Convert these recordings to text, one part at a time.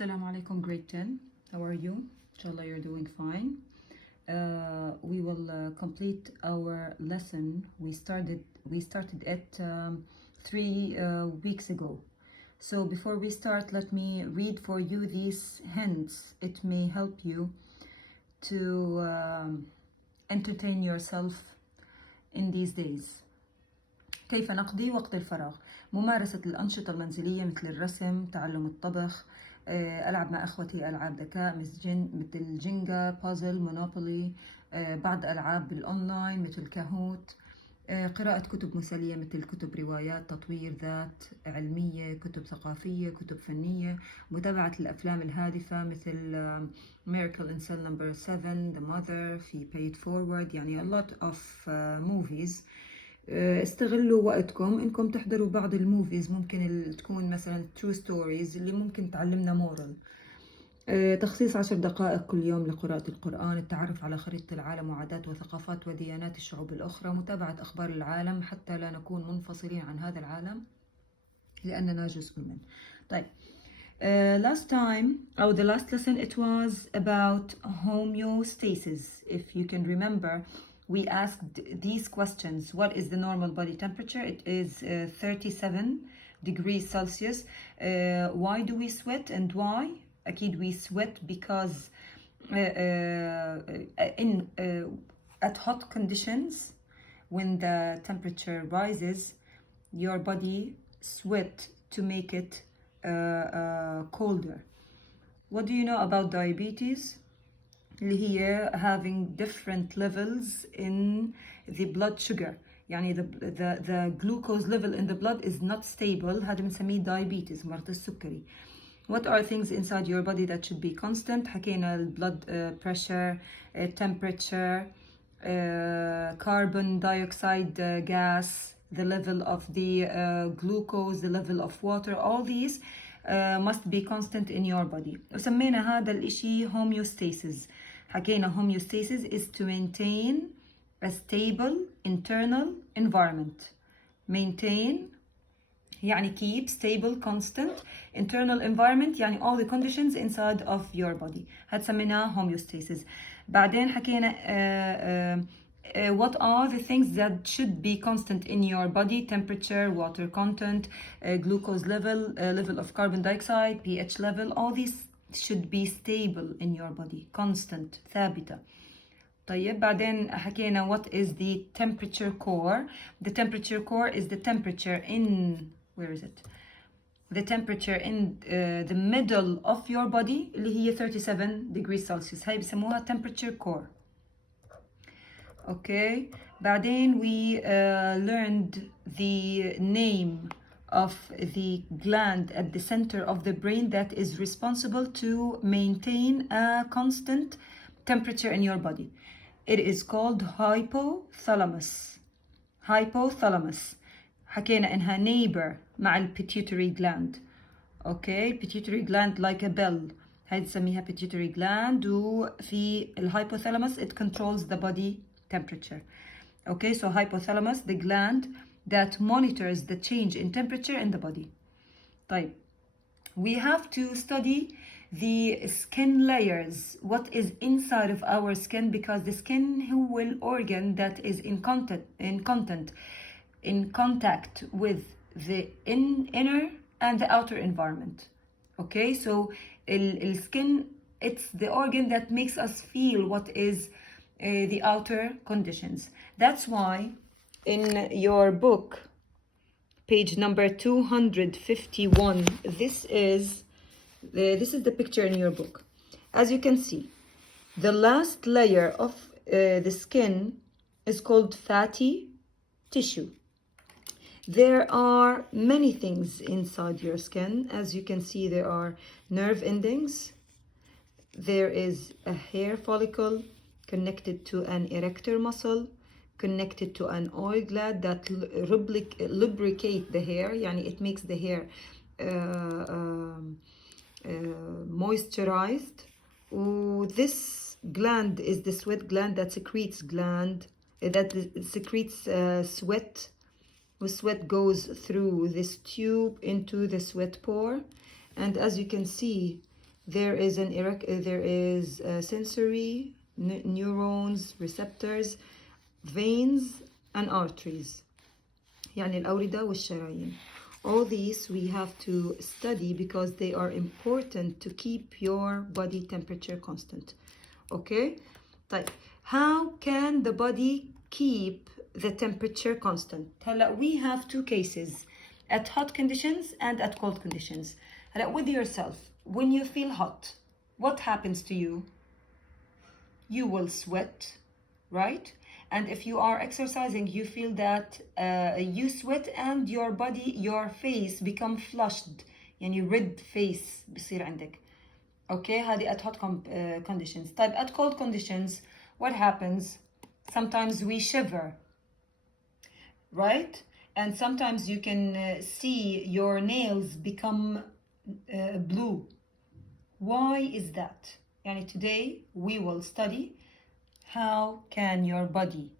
Assalamu alaikum, grade 10. How are you? Inshallah, you're doing fine. We will complete our lesson. We started it 3 weeks ago. So before we start, let me read for you these hints. It may help you to entertain yourself in these days. كيف نقضي وقت الفراغ؟ ممارسة الأنشطة المنزلية مثل الرسم، تعلم الطبخ، ألعب مع أخوتي ألعاب ذكاء مثل جينجا، بازل، مونوبولي، بعض ألعاب بالأونلاين مثل كاهوت، قراءة كتب مسلية مثل كتب روايات، تطوير ذات، علمية، كتب ثقافية، كتب فنية، متابعة الأفلام الهادفة مثل Miracle in Cell Number 7, The Mother، في Pay It Forward، يعني a lot of movies. استغلوا وقتكم انكم تحضروا بعض الموفيز، ممكن تكون مثلا true stories اللي ممكن تعلمنا مورال. تخصيص 10 دقائق كل يوم لقراءة القرآن، التعرف على خريطة العالم وعادات وثقافات وديانات الشعوب الأخرى، متابعة أخبار العالم حتى لا نكون منفصلين عن هذا العالم لأننا جزء منه. طيب last last lesson it was about homeostasis. If you can remember, we asked these questions. What is the normal body temperature? It is 37 degrees Celsius. Why do we sweat and why? أكيد we sweat because at hot conditions, when the temperature rises, your body sweat to make it colder. What do you know about diabetes? اللي هي having different levels in the blood sugar. يعني the glucose level in the blood is not stable. هذا بنسميه diabetes، مرض السكري. What are things inside your body that should be constant? حكينا blood pressure, temperature, carbon dioxide gas, the level of the glucose, the level of water, all these must be constant in your body. وسمينا هذا الاشي homeostasis. حكينا homeostasis is to maintain a stable internal environment. Maintain يعني keep stable constant internal environment، يعني all the conditions inside of your body. هاد سميناه homeostasis. بعدين حكينا what are the things that should be constant in your body: temperature, water content, glucose level, level of carbon dioxide, pH level. All these should be stable in your body, constant, ثابتة. طيب بعدين حكينا what is the temperature core. The temperature core is the temperature in, where is it? The temperature in the middle of your body اللي هي 37 degrees Celsius. هاي بسموها temperature core. Okay. بعدين we learned the name of the gland at the center of the brain that is responsible to maintain a constant temperature in your body. It is called hypothalamus. Hypothalamus. حكينا إنها neighbor مع ال pituitary gland. Okay, pituitary gland like a bell. هاي نسميها pituitary gland. وفي ال hypothalamus it controls the body temperature. Okay, so hypothalamus, the gland that monitors the change in temperature in the body. طيب, we have to study the skin layers, what is inside of our skin, because the skin هو organ that is in contact with the inner and the outer environment. Okay, so the skin, it's the organ that makes us feel what is the outer conditions. That's why in your book, page number 251, this is the picture in your book. As you can see, the last layer of the skin is called fatty tissue. There are many things inside your skin. As you can see, there are nerve endings. There is a hair follicle connected to an erector muscle, connected to an oil gland that lubricate the hair. يعني it makes the hair moisturized. This gland is the sweat gland that secretes sweat. The sweat goes through this tube into the sweat pore, and as you can see, there is sensory neurons, receptors, veins and arteries. يعني الأوردة والشرايين. All these we have to study because they are important to keep your body temperature constant. Okay? طيب, how can the body keep the temperature constant? هلا we have two cases, at hot conditions and at cold conditions. هلا with yourself, when you feel hot, what happens to you? You will sweat, right? And if you are exercising, you feel that you sweat and your body, your face become flushed. يعني red face بصير عندك. Okay, هذه at hot conditions. طيب, at cold conditions, what happens? Sometimes we shiver, right? And sometimes you can see your nails become blue. Why is that? Yani today we will study how can your body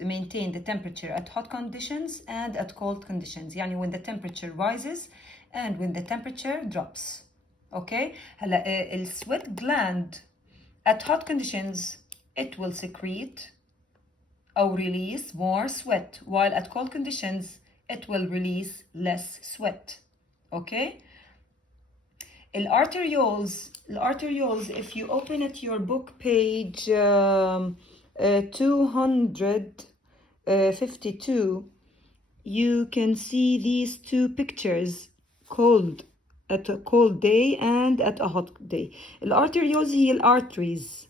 maintain the temperature at hot conditions and at cold conditions. يعني when the temperature rises and when the temperature drops. Okay? هلا sweat gland at hot conditions it will secrete or release more sweat, while at cold conditions it will release less sweat. Okay? Arterioles, if you open at your book page 252, you can see these two pictures, cold at a cold day and at a hot day. الارتريولز هي الارتريز،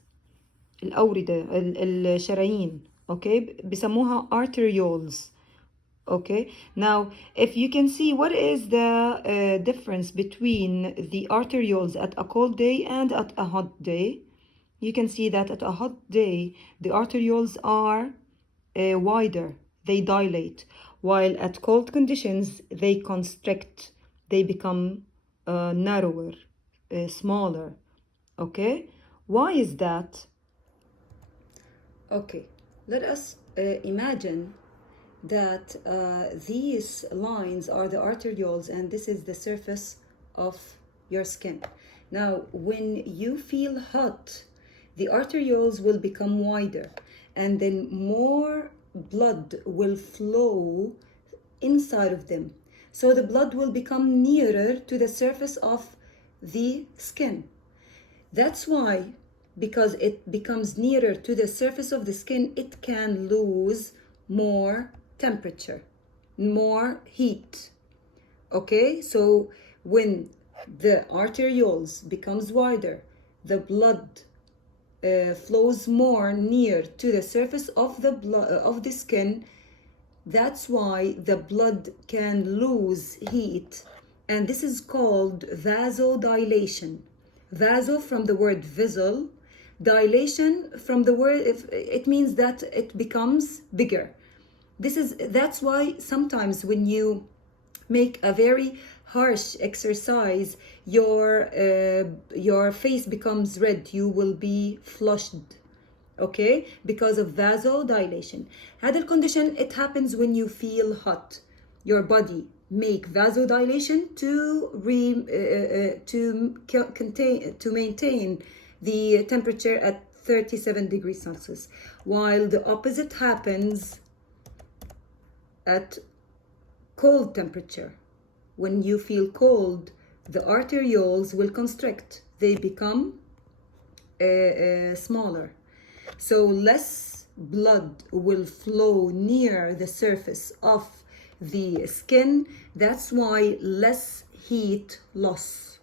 الأوردة، الشرايين. okay, بسموها arterioles. Okay, now if you can see what is the difference between the arterioles at a cold day and at a hot day, you can see that at a hot day the arterioles are wider, they dilate, while at cold conditions they constrict, they become narrower, smaller. Okay, why is that? Okay, let us imagine that these lines are the arterioles and this is the surface of your skin. Now, when you feel hot, the arterioles will become wider and then more blood will flow inside of them. So the blood will become nearer to the surface of the skin. That's why, because it becomes nearer to the surface of the skin, it can lose more temperature, more heat. Okay, so when the arterioles becomes wider, the blood flows more near to the surface of the skin. That's why the blood can lose heat, and this is called vasodilation. Vaso from the word vessel, dilation from the word, it means that it becomes bigger. That's why sometimes when you make a very harsh exercise, your face becomes red, you will be flushed. Okay, because of vasodilation. هذا condition, it happens when you feel hot. Your body make vasodilation to maintain the temperature at 37 degrees Celsius, while the opposite happens at cold temperature. When you feel cold, the arterioles will constrict, they become smaller, so less blood will flow near the surface of the skin. That's why less heat loss.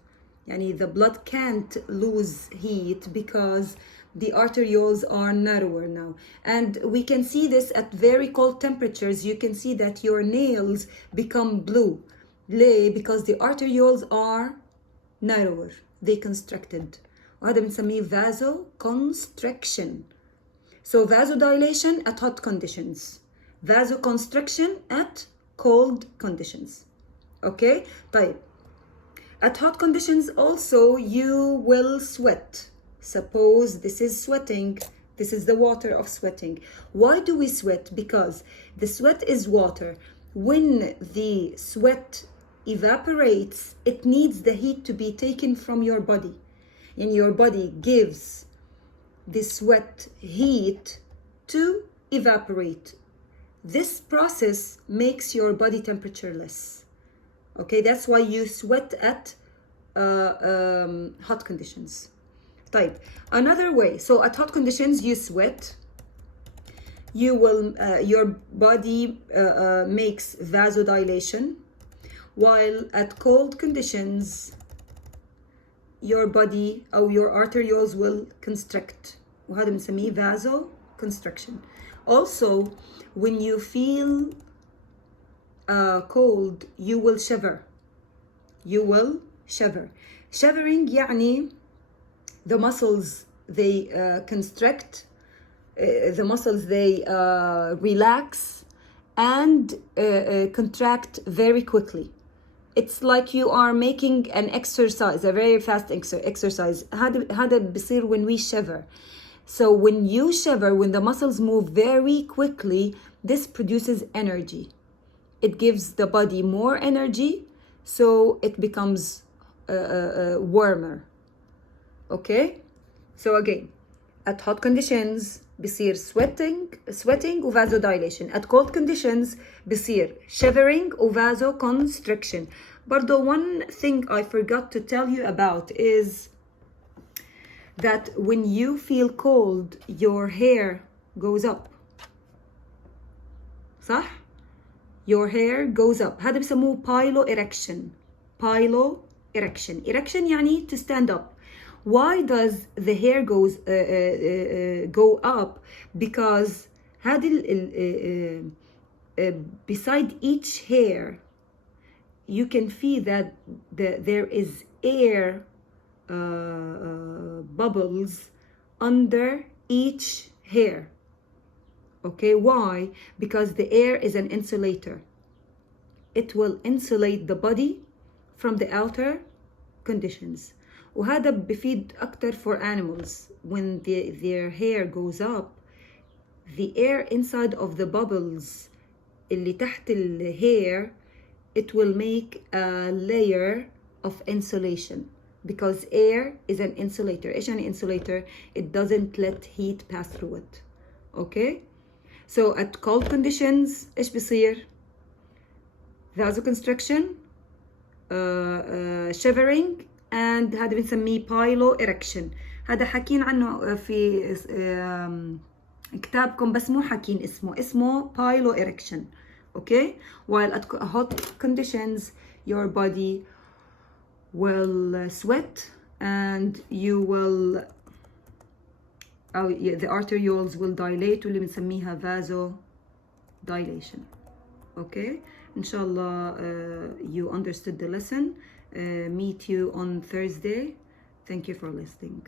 Yani the blood can't lose heat because the arterioles are narrower now. And we can see this at very cold temperatures. You can see that your nails become blue. Because the arterioles are narrower, they constricted. وهذا بنسميه vasoconstriction. So vasodilation at hot conditions, vasoconstriction at cold conditions. Okay, طيب. At hot conditions also you will sweat. Suppose this is sweating, this is the water of sweating. Why do we sweat? Because the sweat is water. When the sweat evaporates, it needs the heat to be taken from your body. and your body gives the sweat heat to evaporate. This process makes your body temperature less. Okay, that's why you sweat at hot conditions. طيب, another way, so at hot conditions you sweat, you will your body makes vasodilation, while at cold conditions your body or your arterioles will constrict, وهذا بنسميه vasoconstriction. Also, when you feel cold, you will shiver. You will shiver. Shivering يعني the muscles they constrict, the muscles they relax and contract very quickly. It's like you are making an exercise, a very fast exercise. هذا بصير when we shiver. So when you shiver, when the muscles move very quickly, this produces energy. It gives the body more energy, so it becomes warmer. Okay? So again, at hot conditions بصير sweating و vasodilation. At cold conditions بصير shivering و vasoconstriction. برضو one thing I forgot to tell you about is that when you feel cold, your hair goes up. صح? Your hair goes up. هذا بسموه piloerection. Piloerection. Erection يعني to stand up. Why does the hair go up? Because beside each hair you can feel that there is air bubbles under each hair. Okay, why? Because the air is an insulator. It will insulate the body from the outer conditions. وهذا بفيد أكتر for animals. When their hair goes up, the air inside of the bubbles اللي تحت the hair, it will make a layer of insulation, because air is an insulator. إيش يعني insulator? It doesn't let heat pass through it. Okay? So at cold conditions إيش بيصير؟ vasoconstriction, shivering, and هذا بنسميه piloerection. هذا حكين عنه في كتابكم بس مو حكين اسمه piloerection. Okay? While at hot conditions your body will sweat and you will the arterioles will dilate واللي بنسميها vasodilation. Okay? Inshallah you understood the lesson. Meet you on Thursday. Thank you for listening.